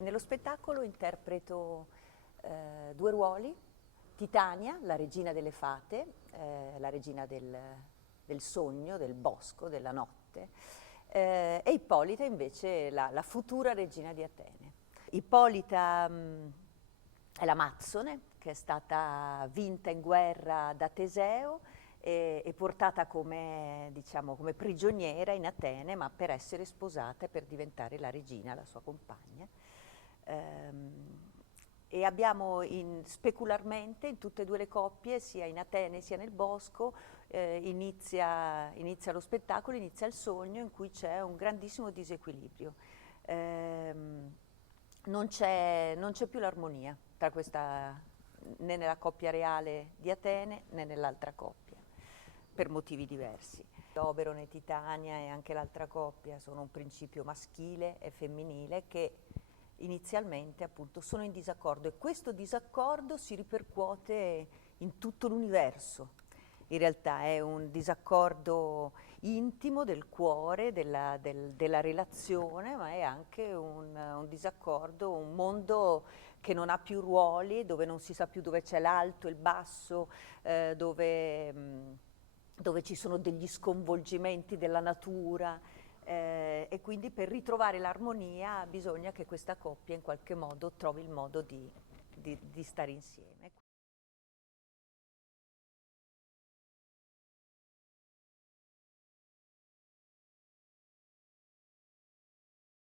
Nello spettacolo interpreto due ruoli: Titania, la regina delle fate, la regina del sogno, del bosco, della notte, e Ippolita invece la futura regina di Atene. Ippolita è l'Amazzone che è stata vinta in guerra da Teseo e portata come, diciamo, come prigioniera in Atene, ma per essere sposata e per diventare la regina, la sua compagna. E abbiamo specularmente in tutte e due le coppie, sia in Atene sia nel bosco, inizia lo spettacolo, inizia il sogno in cui c'è un grandissimo disequilibrio. Non c'è più l'armonia tra né nella coppia reale di Atene né nell'altra coppia, per motivi diversi. Oberon e Titania e anche l'altra coppia sono un principio maschile e femminile che inizialmente appunto sono in disaccordo, e questo disaccordo si ripercuote in tutto l'universo. In realtà è un disaccordo intimo del cuore, della relazione, ma è anche un disaccordo, un mondo che non ha più ruoli, dove non si sa più dove c'è l'alto e il basso, dove ci sono degli sconvolgimenti della natura, e quindi per ritrovare l'armonia bisogna che questa coppia in qualche modo trovi il modo di stare insieme.